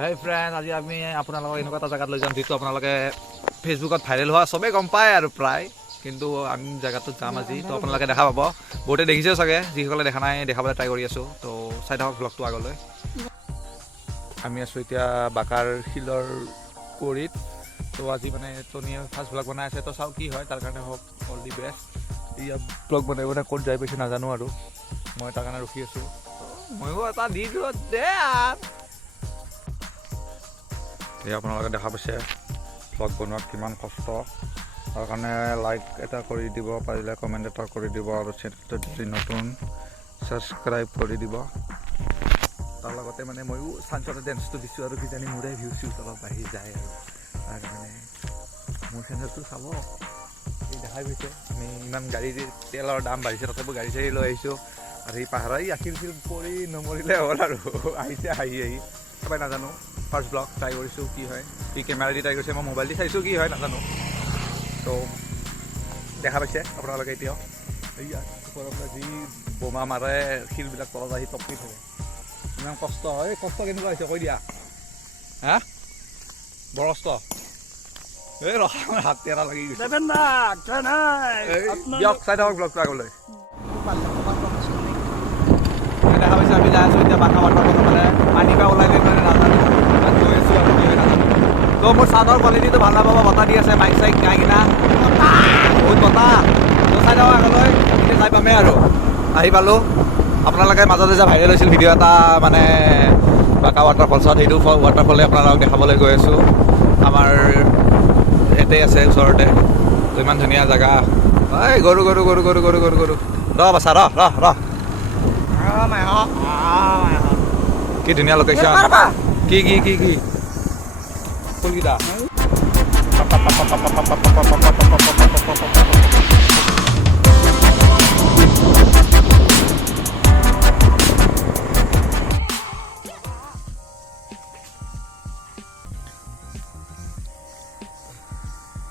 হেই friend, আজি আমি আপোনালোকক এনেকুৱা এটা জেগাত লৈ যাম যিটো আপোনালোকে ফেচবুকত ভাইৰেল হোৱা চবেই গম পায় আৰু প্ৰায়, কিন্তু আমি জেগাটোত যাম আজি। তো আপোনালোকে দেখা পাব, বহুতে দেখিছেও চাগে, যিসকলে দেখা নাই দেখাবলৈ ট্ৰাই কৰি আছোঁ। তো চাই থাকক ব্লগটো আগলৈ। আমি আছোঁ এতিয়া বাকাৰ শিলৰ কৰিত। তো আজি মানে টনিয়ে ফাৰ্ষ্ট ব্লগ বনাই আছে, তো চাওঁ কি হয়, তাৰ কাৰণে হওক অল দি বেষ্ট। ইয়াত ব্লগ বনাই বনাই ক'ত যাই পাইছে নাজানো, আৰু মই তাৰ কাৰণে ৰখি আছোঁ। ময়ো এটা দি দিওঁ দে। এই আপোনালোকে দেখা পাইছে ব্লগ বনোৱাত কিমান কষ্ট, তাৰ কাৰণে লাইক এটা কৰি দিব, পাৰিলে কমেণ্ট এটা কৰি দিব, আৰু চেনেলটো যদি নতুন ছাবস্ক্ৰাইব কৰি দিব। তাৰ লগতে মানে ময়ো চাঞ্চতে ডেন্সটো দিছোঁ, আৰু কিজানি মোৰে ভিউ চিউজ অলপ বাঢ়ি যায়, আৰু তাৰ কাৰণে মোৰ চেনেলটো চাব। এই দেখাই গৈছে আমি ইমান গাড়ীৰ তেলৰ দাম বাঢ়িছে, তথাপিও গাড়ী চাড়ী লৈ আহিছোঁ। আৰু এই পাহাৰৰ আশীৰ পৰি নমৰিলে হ'ল, আৰু আহিছে আহি সবাই নাজানো। ফাৰ্ষ্ট ব্লগ ট্ৰাই কৰিছোঁ, কি হয়, কি কেমেৰা দি ট্ৰাই কৰিছে, মই মোবাইল দি চাইছোঁ, কি হয় নাজানো। তো দেখা পাইছে আপোনালোকে এতিয়াও এইয়া ওপৰৰ পৰা যি বোমা মাৰে, শিলবিলাক তলত আহি টপকি থাকে, ইমান কষ্ট হয়। কষ্ট কেনেকুৱা হৈছে কৈ দিয়া, হা? বৰ কষ্ট। এই ৰখা, আমাৰ হাত তেৰা লাগি গৈছে। দিয়ক চাই থাকক ব্লগটো আগলৈ। দেখা পাইছে আমি যাই আছোঁ এতিয়া বাঁকা ৱাটাৰফলৰ মানে পানীৰ পৰা ওলাই গৈ মানে নাজানো, গৈ আছোঁ আৰু কি হয় নাজানো। তো মোৰ চাউণ্ডৰ কোৱালিটিটো ভাল নাপাব, বতাহ দি আছে, মাইক চাইক নাই কিনা, বহুত বতাহ। তো চাই থাকক আগলৈ, এতিয়া যাই পামেই আৰু। আহি পালোঁ। আপোনালোকে মাজতে যে ভাইৰেল হৈছিল ভিডিঅ' এটা, মানে বাঁকা ৱাটাৰফলছত, সেইটো ৱাটাৰফলে আপোনালোকক দেখাবলৈ গৈ আছোঁ। আমাৰ ইয়াতেই আছে ওচৰতে, তো ইমান ধুনীয়া জেগা। এই গৰু গৰু গৰু গৰু গৰু গৰু গৰু ৰ বাছা, ৰ ৰ ৰ কি ধুনীয়া লোকেশ্যন। কি কি কি কি ফুলকেইটা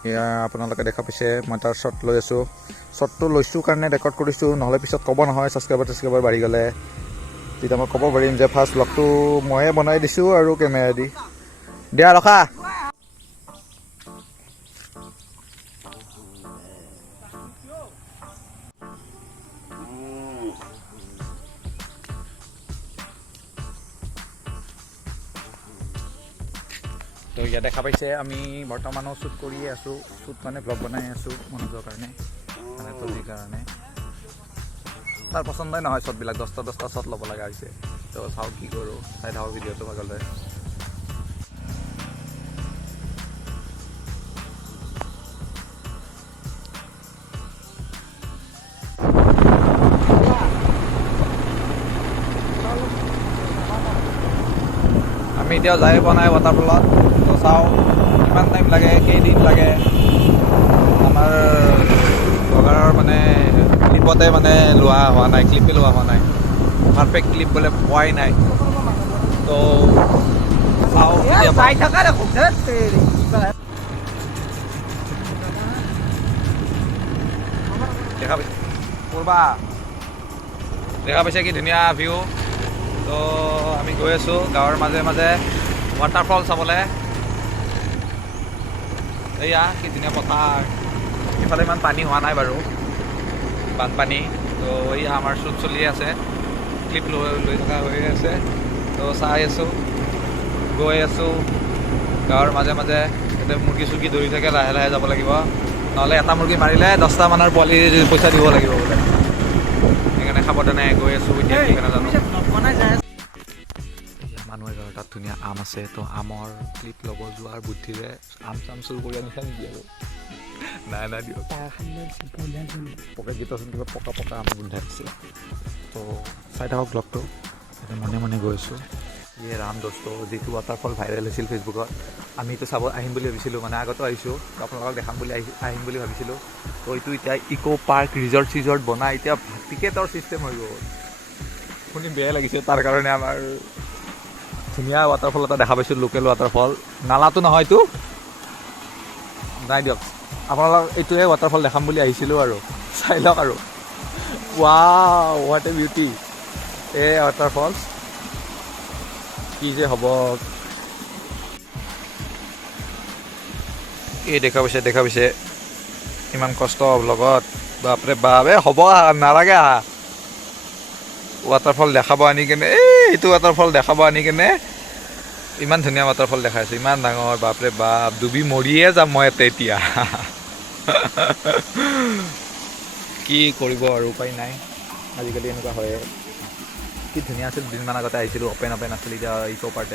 এয়া আপোনালোকে দেখা পাইছে, মই তাৰ শ্বট লৈ আছোঁ। শ্বটটো লৈছোঁ কাৰণে ৰেকৰ্ড কৰিছোঁ, নহ'লে পিছত ক'ব নহয় ছাবস্ক্ৰাইবাৰ বাঢ়ি গ'লে, তেতিয়া মই ক'ব পাৰিম যে ফাৰ্ষ্ট ব্লগটো ময়ে বনাই দিছোঁ আৰু কেমেৰা দি। দিয়া ৰখা। তো ইয়াত দেখা পাইছে আমি বৰ্তমানো শ্বুট কৰিয়ে আছোঁ, শ্বুট মানে ব্লগ বনাই আছোঁ মনোযোগৰ কাৰণে, মানে তলিৰ কাৰণে। তাৰ পচন্দই নহয় শ্বটবিলাক, 10টা শ্বট ল'ব লগা হৈছে। তো চাওঁ কি কৰোঁ, চাই থাকক ভিডিঅ'টো আগলৈ। আমি এতিয়াও যাই পোৱা নাই ৱাটাৰফলত, তো চাওঁ কিমান টাইম লাগে, কেইদিন লাগে। আমাৰ ব্লগাৰৰ মানে ক্লিপতে মানে লোৱা হোৱা নাই, ক্লিপে লোৱা হোৱা নাই, পাৰফেক্ট ক্লিপ বোলে পোৱাই নাই। তো চাওঁ দেখা পাইছে কৰবা, দেখা পাইছে কি ধুনীয়া ভিউ। তো আমি গৈ আছোঁ গাঁৱৰ মাজে মাজে ৱাটাৰফল চাবলৈ। এয়া কি ধুনীয়া পথাৰ, ইফালে ইমান পানী হোৱা নাই বাৰু, বানপানী। তো এয়া আমাৰ শ্বুট চলি আছে, ক্লিপ লৈ থকা হৈ আছে। তো চাই আছোঁ, গৈ আছোঁ গাঁৱৰ মাজে মাজে। এতিয়া মুৰ্গী চুৰ্গী ধৰি থাকে, লাহে লাহে যাব লাগিব, নহ'লে এটা মুৰ্গী মাৰিলে 10টা মানৰ পোৱালি পইচা দিব লাগিব বোলে, সেইকাৰণে সাৱধানে গৈ আছোঁ। এতিয়া কি নাজানো। মানুহ এজনৰ তাত ধুনীয়া আম আছে, তো আমৰ ক্লিপ ল'ব যোৱাৰ বুদ্ধিৰে আম চাম চুৰ কৰি আনিছা নেকি আৰু? নাই নাই দিয়ক, পকেট গীতচোন কিবা পকা পকা আম গোন্ধাই আছে। তো চাই থাকক ব্লগটো, এতিয়া মনে মনে গৈছোঁ। ইয়ে ৰাম দোস্ত, যিটো ৱাটাৰফল ভাইৰেল হৈছিল ফেচবুকত, আমিতো চাব আহিম বুলি ভাবিছিলোঁ, মানে আগতো আহিছোঁ, তো আপোনালোকক দেখাম বুলি আহিম বুলি ভাবিছিলোঁ। তো এইটো এতিয়া ইক' পাৰ্ক ৰিজৰ্ট বনাই এতিয়া টিকেটৰ ছিষ্টেম হৈ গ'ল। শুনি বেয়া লাগিছে, তাৰ কাৰণে আমাৰ ধুনীয়া ৱাটাৰফল এটা দেখা পাইছোঁ, লোকেল ৱাটাৰফল। নালাটো নহয় এইটো, নাই দিয়ক, আপোনালোক এইটোৱে ৱাটাৰফল দেখাম বুলি আহিছিলোঁ, আৰু চাই লওক আৰু। Wow, what a beauty. এই ৱাটাৰফলছ কি যে হ'ব, এই দেখা পাইছে ইমান কষ্ট ব্লগত বাপৰে বাপ হ'ব নালাগে ৱাটাৰফল দেখাব আনি কেনে এইটো ৱাটাৰফল দেখাব আনি কেনে ইমান ধুনীয়া ৱাটাৰফল দেখাইছে ইমান ডাঙৰ বাপৰে বাপ ডুবি মৰিয়ে যাম মই ইয়াতে এতিয়া কি কৰিব আৰু উপায় নাই আজিকালি এনেকুৱা হয় কি ধুনীয়া আছিল দুদিনমান আগতে আহিছিলোঁ অপেন আছিল এতিয়া ইক' পাৰ্ক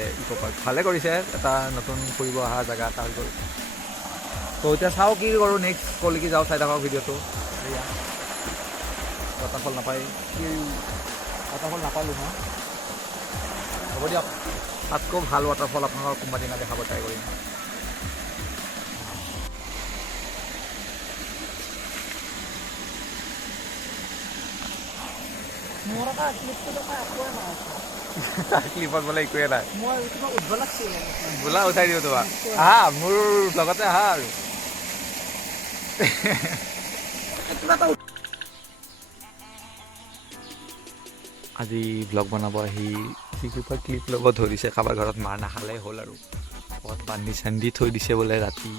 ভালে কৰিছে এটা নতুন ফুৰিব অহা জেগা এটা হৈ গ'ল তো এতিয়া চাওঁ কি কৰোঁ নেক্সট ক'লৈকে যাওঁ চাই থাকক ভিডিঅ'টো এয়া ৱাটাৰফল নাপালোঁ ন হ'ব দিয়ক তাতকৈ ভাল ৱাটাৰফল আপোনালোকৰ কোনোবা দিনা দেখাব ট্ৰাই কৰিম ক্লিপত বোলে একোৱে নাই বোলা উঠাই দিওঁ তোমাক আহা মোৰ লগতে আহা আৰু আজি ব্লগ বনাব আহি শিশুপা ক্লিপ ল'ব ধৰিছে কাৰোবাৰ ঘৰত মাৰ নাখালে হ'ল আৰু ক'ত বান্ধি চান্ধি থৈ দিছে বোলে ৰাতি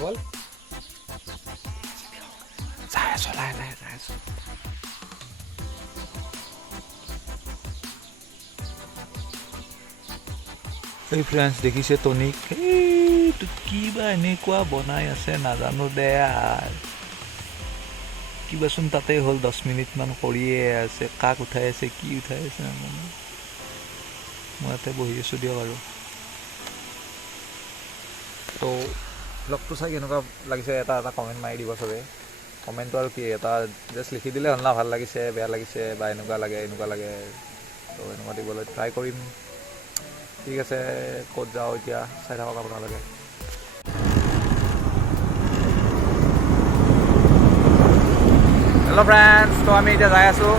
হ'ল যাই আছোঁ এই ফ্ৰেণ্ডছ দেখিছে টনিক এইটো কিবা এনেকুৱা বনাই আছে নাজানো দে আৰু কিবাচোন তাতে হ'ল 10 মিনিটমান কৰিয়ে আছে কাক উঠাই আছে কি উঠাই আছে নাজানো মই ইয়াতে বহি আছোঁ দিয়ক আৰু তো ব্লগটো চাই কেনেকুৱা লাগিছে এটা কমেণ্ট মাৰি দিব চবে কমেণ্টটো আৰু কি এটা জাষ্ট লিখি দিলে হ'ল না ভাল লাগিছে বেয়া লাগিছে বা এনেকুৱা লাগে তো এনেকুৱা দিবলৈ ট্ৰাই কৰিম ঠিক আছে ক'ত যাওঁ এতিয়া চাই থাকক আপোনালোকে হেল্ল' ফ্ৰেণ্ডছ তো আমি এতিয়া যাই আছোঁ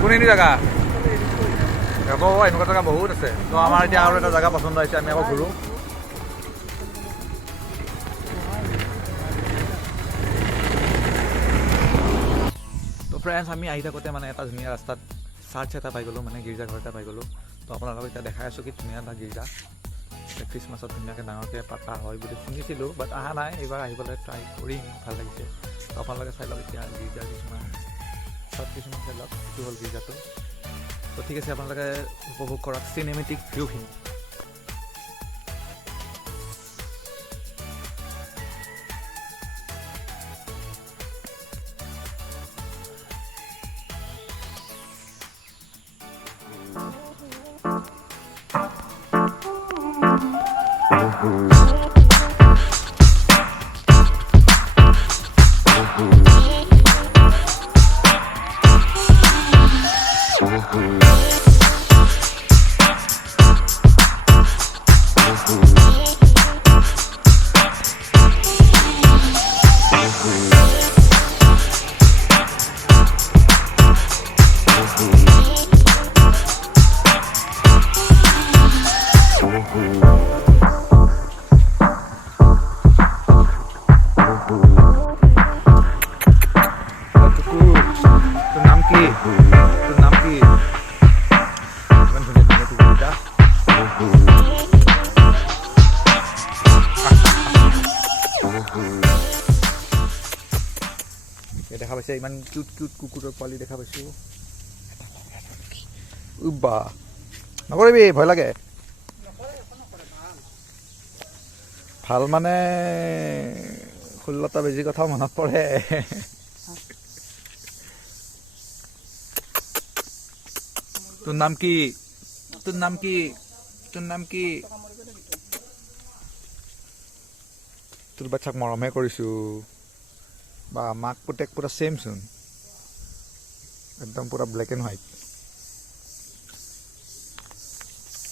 কোনখিনি জেগা যাব এনেকুৱা জেগা বহুত আছে তো আমাৰ এতিয়া আৰু এটা জেগা পচন্দ হৈছে আমি আকৌ ঘূৰোঁ তো ফ্ৰেণ্ডছ আমি আহি থাকোঁতে মানে এটা ধুনীয়া ৰাস্তাত চাৰ্চ এটা পাই গ'লোঁ মানে গীৰ্জা ঘৰ এটা পাই গ'লোঁ তো আপোনালোকক এতিয়া দেখাই আছোঁ কি ধুনীয়া এটা গীৰ্জা খ্ৰীষ্টমাছত ধুনীয়াকৈ ডাঙৰকৈ পাতা হয় বুলি শুনিছিলোঁ বাট অহা নাই এইবাৰ আহিবলৈ ট্ৰাই কৰিম ভাল লাগিছে তো আপোনালোকে চাই লওক এতিয়া গীৰ্জাৰ কিছুমান চাই লওক এইটো হ'ল গীৰ্জাটো তো ঠিক আছে আপোনালোকে উপভোগ কৰক চিনেমেটিক ভিউখিনি দেখা পাইছে ইমান কিউট কুকুৰৰ পোৱালি দেখা পাইছোঁ বা নকৰিবি ভয় লাগে ভাল মানে 16টা বেজি কথাও মনত পৰে তোৰ নাম কি তোৰ বাচ্চাক মৰমহে কৰিছোঁ বা মাক পুতেক পুৰা সেম চোন একদম পুৰা ব্লেক এণ্ড হোৱাইট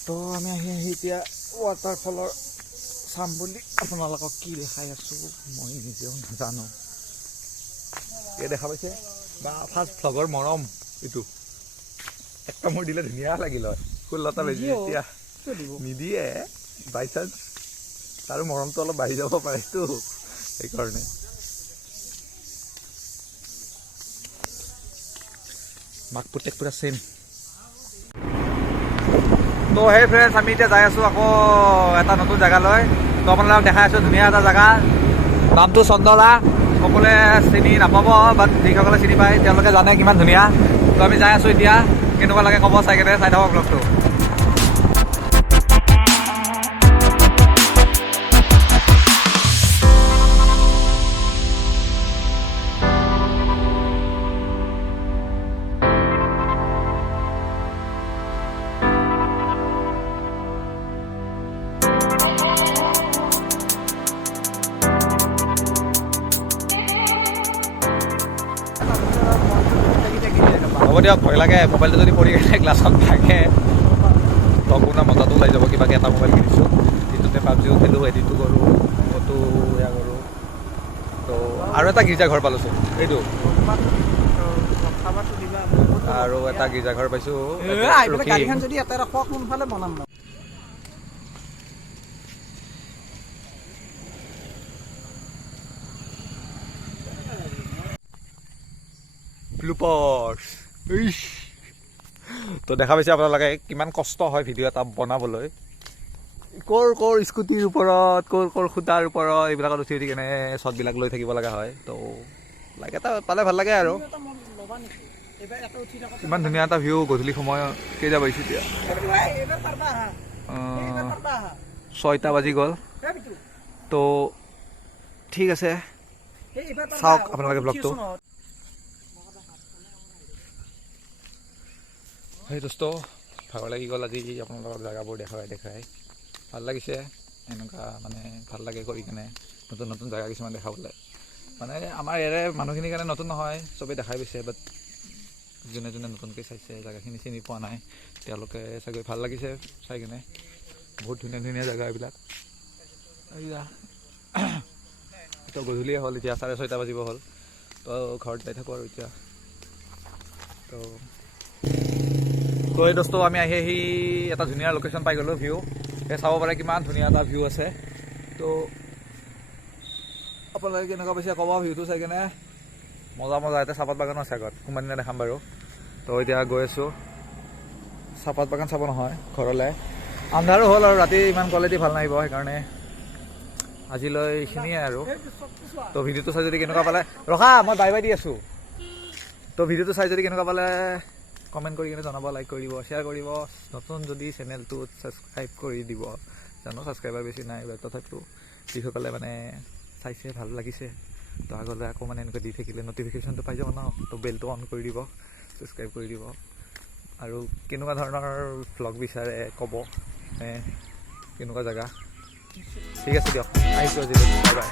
তো আমি আহি এতিয়া ৱাটাৰফলৰ চাম বুলি আপোনালোকক কি দেখাই আছোঁ মই নিজেও নাজানো এই দেখা পাইছে বা ফাৰ্ষ্ট ভ্লগৰ মৰম এইটো একটা মোৰ দিলে ধুনীয়া লাগিল হয় 16টা বেজি এতিয়া নিদিয়ে বাই চান্স তাৰো মৰমটো অলপ বাঢ়ি যাব পাৰেতো সেইকাৰণে মাক পুতেক পুৰা সেম তো সেই ফ্ৰেণ্ডছ আমি এতিয়া যাই আছোঁ আকৌ এটা নতুন জেগালৈ। তো আপোনালোকক দেখাই আছোঁ ধুনীয়া এটা জেগা, নামটো চন্দলা। সকলোৱে চিনি নাপাব, বাট যিসকলে চিনি পায় তেওঁলোকে জানে কিমান ধুনীয়া। তো আমি যাই আছোঁ এতিয়া, কেনেকুৱা লাগে ক'ব চাই কেনে, চাই থাকক ব্লগটো। হ'ব দিয়ক, ভয় লাগে মোবাইলটো যদি পৰি গ'লে গ্লাছত থাকে লকডাউনৰ মজাটো ওলাই যাব। কিবাকৈ এটা মোবাইল কিনিছোঁ, যিটোতে পাবজিও খেলোঁ, এডিটো কৰোঁ, ফটো এয়া কৰোঁ। তো আৰু এটা গীৰ্জাঘৰ পালোঁচোন এইটো, আৰু এটা গীৰ্জাঘৰ পাইছোঁ। ব্লুপাৰ্ছ তো দেখা পাইছে আপোনালোকে কিমান কষ্ট হয় ভিডিঅ' এটা বনাবলৈ। ক'ৰ স্কুটিৰ ওপৰত, ক'ৰ খুটাৰ ওপৰত এইবিলাকত উঠি কেনে শ্বটবিলাক লৈ থাকিব লগা হয়। তো লাইক এটা পালে ভাল লাগে আৰু। ইমান ধুনীয়া এটা ভিউ গধূলি সময়। কেইটা বাজিছে এতিয়া? 6টা বাজি গ'ল। তো ঠিক আছে, চাওক আপোনালোকে ব্লগটো। সেই দোস্ত ভাগৰ লাগি গ'ল আজি আপোনালোকৰ জেগাবোৰ দেখাই ভাল লাগিছে। এনেকুৱা মানে ভাল লাগে কৰি কিনে নতুন নতুন জেগা কিছুমান দেখাবলৈ। মানে আমাৰ ইয়াৰে মানুহখিনিৰ কাৰণে নতুন নহয়, চবেই দেখাই পাইছে, বাট যোনে যোনে নতুনকৈ চাইছে, জেগাখিনি চিনি পোৱা নাই, তেওঁলোকে চাগৈ ভাল লাগিছে চাই কিনে। বহুত ধুনীয়া ধুনীয়া জেগা এইবিলাক। তো গধূলিয়ে হ'ল, এতিয়া 6:30 বাজিব হ'ল। তো ঘৰত যাই থাকোঁ আৰু এতিয়া। তো এই দোস্ত আমি আহি এটা ধুনীয়া লোকেশ্যন পাই গ'লোঁ, ভিউ। এই চাব পাৰে কিমান ধুনীয়া এটা ভিউ আছে। তো আপোনালোকে কেনেকুৱা পাইছে ক'ব ভিউটো চাই কিনে। মজা এতিয়া চাহপাত বাগানো আছে আগত, কোনোবা দিনা দেখাম বাৰু। তো এতিয়া গৈ আছোঁ চাহপাত বাগান চাব, নহয় ঘৰলৈ। আন্ধাৰো হ'ল আৰু ৰাতি ইমান কোৱালিটি ভাল নাহিব, সেইকাৰণে আজিলৈ এইখিনিয়ে আৰু। তো ভিডিঅ'টো চাই যদি কেনেকুৱা পালে, ৰখা মই বাই দি আছোঁ। তো ভিডিঅ'টো চাই যদি কেনেকুৱা পালে কমেণ্ট কৰি কিনে জনাব, লাইক কৰি দিব, শ্বেয়াৰ কৰিব। নতুন যদি চেনেলটোত ছাবস্ক্ৰাইব কৰি দিব। জানো ছাবস্ক্ৰাইবাৰ বেছি নাই, তথাপিও যিসকলে মানে চাইছে ভাল লাগিছে, তো আগলৈ আকৌ মানে এনেকৈ দি থাকিলে নটিফিকেশ্যনটো পাই যাব ন। তো বেলটো অন কৰি দিব, ছাবস্ক্ৰাইব কৰি দিব। আৰু কেনেকুৱা ধৰণৰ ভ্লগ বিচাৰে ক'ব, কেনেকুৱা জেগা। ঠিক আছে দিয়ক, আহিছোঁ আজিলৈ, বাই বাই।